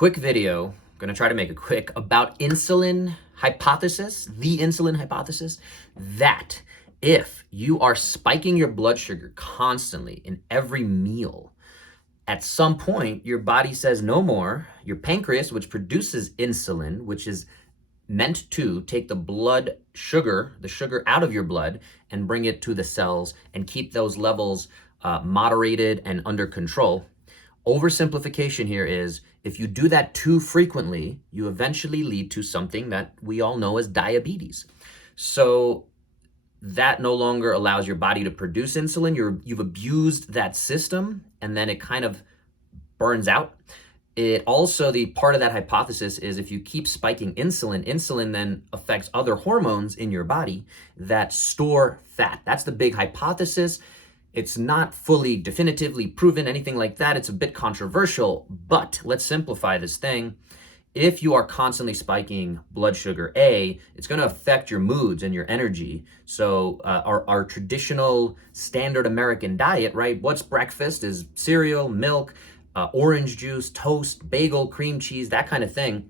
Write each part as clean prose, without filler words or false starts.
Quick video, I'm gonna try to make it quick, about insulin hypothesis, the insulin hypothesis, that if you are spiking your blood sugar constantly in every meal, at some point your body says no more. Your pancreas, which produces insulin, which is meant to take the sugar out of your blood and bring it to the cells and keep those levels moderated and under control. Oversimplification here is if you do that too frequently, you eventually lead to something that we all know as diabetes. So that no longer allows your body to produce insulin. You've abused that system, and then it kind of burns out. It also, the part of that hypothesis is if you keep spiking insulin then affects other hormones in your body that store fat. That's the big hypothesis. It's not fully definitively proven, anything like that. It's a bit controversial, but let's simplify this thing. If you are constantly spiking blood sugar, it's going to affect your moods and your energy. So our traditional standard American diet, right? What's breakfast is cereal, milk, orange juice, toast, bagel, cream cheese, that kind of thing.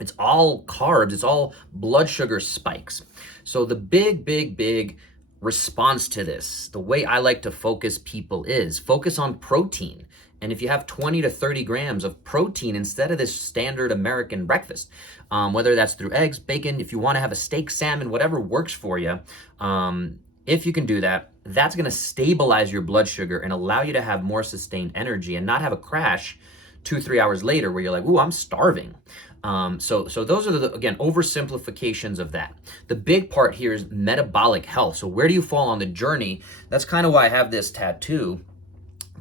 It's all carbs. It's all blood sugar spikes. So the big response to this, the way I like to focus people is focus on protein. And if you have 20 to 30 grams of protein instead of this standard American breakfast, whether that's through eggs, bacon, if you want to have a steak, salmon, whatever works for you, if you can do that, that's going to stabilize your blood sugar and allow you to have more sustained energy and not have a crash 2-3 hours later where you're like, ooh, I'm starving. So those are again, oversimplifications of that. The big part here is metabolic health. So where do you fall on the journey? That's kind of why I have this tattoo,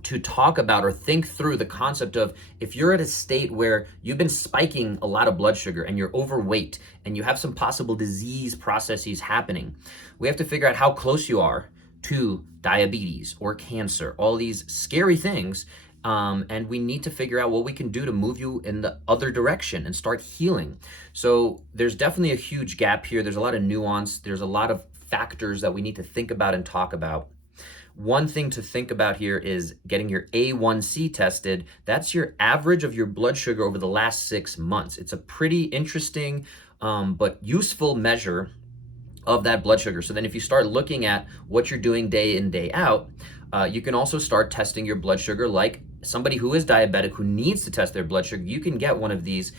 to talk about or think through the concept of if you're at a state where you've been spiking a lot of blood sugar and you're overweight and you have some possible disease processes happening, we have to figure out how close you are to diabetes or cancer, all these scary things. And we need to figure out what we can do to move you in the other direction and start healing. So there's definitely a huge gap here. There's a lot of nuance. There's a lot of factors that we need to think about and talk about. One thing to think about here is getting your A1C tested. That's your average of your blood sugar over the last 6 months. It's a pretty interesting but useful measure of that blood sugar. So then if you start looking at what you're doing day in, day out, you can also start testing your blood sugar like somebody who is diabetic who needs to test their blood sugar. You can get one of these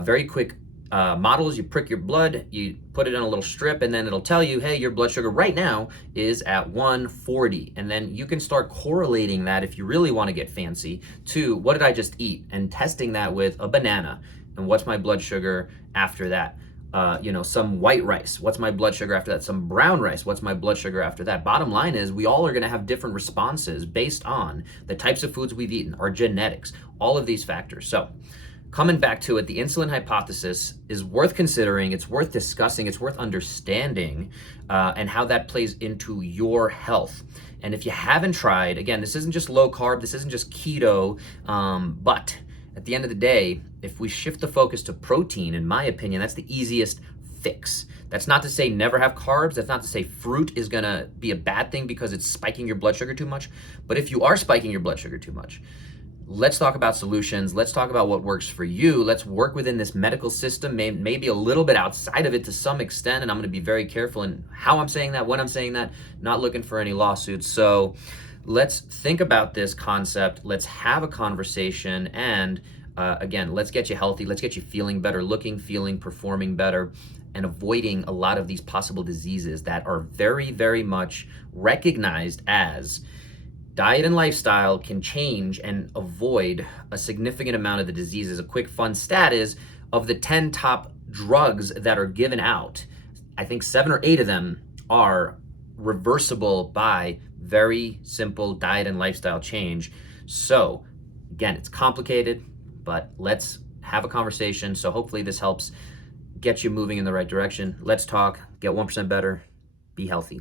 very quick models. You prick your blood, you put it in a little strip, and then it'll tell you, hey, your blood sugar right now is at 140. And then you can start correlating that, if you really want to get fancy, to what did I just eat, and testing that with a banana. And what's my blood sugar after that? Some white rice. What's my blood sugar after that? Some brown rice. What's my blood sugar after that? Bottom line is we all are going to have different responses based on the types of foods we've eaten, our genetics, all of these factors. So coming back to it, the insulin hypothesis is worth considering. It's worth discussing. It's worth understanding and how that plays into your health. And if you haven't tried, again, this isn't just low carb. This isn't just keto, but at the end of the day, if we shift the focus to protein, in my opinion, that's the easiest fix. That's not to say never have carbs. That's not to say fruit is gonna be a bad thing because it's spiking your blood sugar too much. But if you are spiking your blood sugar too much, let's talk about solutions. Let's talk about what works for you. Let's work within this medical system, maybe a little bit outside of it to some extent. And I'm gonna be very careful in how I'm saying that, when I'm saying that, not looking for any lawsuits. So let's think about this concept. Let's have a conversation. And again, let's get you healthy. Let's get you feeling better, looking, feeling, performing better, and avoiding a lot of these possible diseases that are very, very much recognized as diet and lifestyle can change and avoid a significant amount of the diseases. A quick fun stat is, of the 10 top drugs that are given out, I think 7 or 8 of them are reversible by very simple diet and lifestyle change. So again, it's complicated, but let's have a conversation. So hopefully this helps get you moving in the right direction. Let's talk, get 1% better, be healthy.